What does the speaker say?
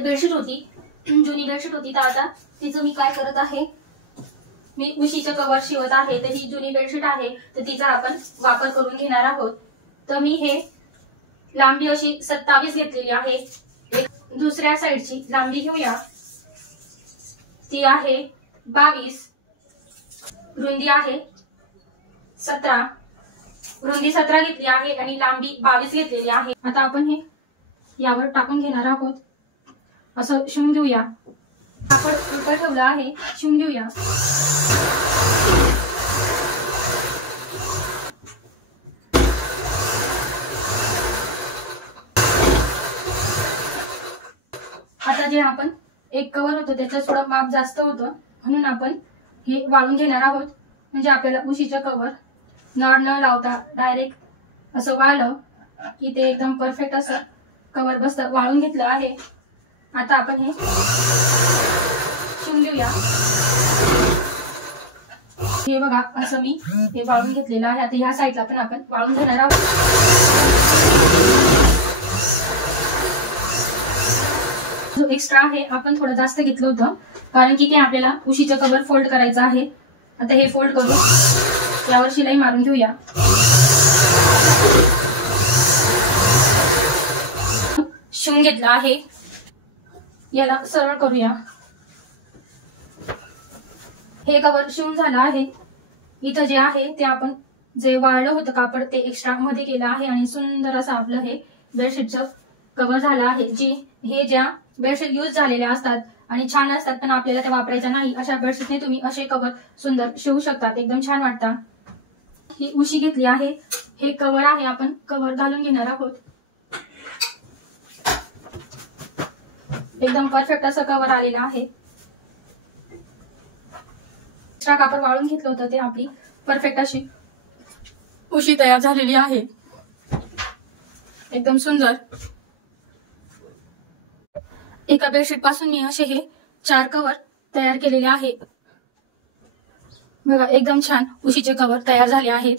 Bedsheet होती, जुनी bedsheet होती, तर आता तिचं मी काय करत आहे, मी उशीचं कव्हर शिवत आहे. तर ही जुनी बेडशीट आहे, तर तिचा आपण वापर करून घेणार आहोत. तर मी हे लांबी अशी 27 घेतलेली आहे. दुसऱ्या साईडची लांबी घेऊया, ती आहे 22, रुंदी आहे 17, रुंदी 17 घेतली आहे आणि लांबी 22 घेतलेली आहे. आता आपण हे यावर टाकून घेणार आहोत. असं शिवून घेऊया. कापड उलट ठेवलं आहे, शिवून घेऊया. आता जे आपण एक कव्हर होतं त्याचं थोडं माप जास्त होतं, म्हणून आपण हे वाळून घेणार आहोत. म्हणजे आपल्याला उशीचं कव्हर नळ न लावता डायरेक्ट असं वाळलं की ते एकदम परफेक्ट असं कव्हर बसतं. वाळून घेतलं आहे. आता आपण हे शिवून घेऊया. हे बघा, असं मी हे वाळून घेतलेलं आहे. आता ह्या साईडला पण आपण वाळून घेणार आहोत. जो एक्स्ट्रा आहे आपण थोडं जास्त घेतलं होतं, कारण की ते आपल्याला उशीचं कव्हर फोल्ड करायचं आहे. आता हे फोल्ड करून यावर शिलाई मारून घेऊया. शिवून घेतलं आहे. याला सरळ करूया. हे कव्हर शिवून झालं आहे. इथं जे आहे ते आपण जे वाळलं होतं कापड ते एक्स्ट्रा मध्ये केलं आहे आणि सुंदर असं आपलं हे बेडशीटचं कव्हर झालं आहे. हे ज्या बेडशीट यूज झालेल्या असतात आणि छान असतात पण आपल्याला त्या वापरायच्या नाही, अशा बेडशीटने तुम्ही असे कव्हर सुंदर शिवू शकतात. एकदम छान वाटतात. ही उशी घेतली आहे. हे कव्हर आहे, आपण कव्हर घालून घेणार आहोत. एकदम परफेक्ट असं कव्हर आलेलं आहे. एक्स्ट्रा कापड वाळून घेतलं होतं ते आपली परफेक्ट अशी उशी तयार झालेली आहे. एकदम सुंदर. एका बेडशीट पासून मी असे हे 4 कव्हर तयार केलेले आहे. बघा, एकदम छान उशीचे कव्हर तयार झाले आहेत.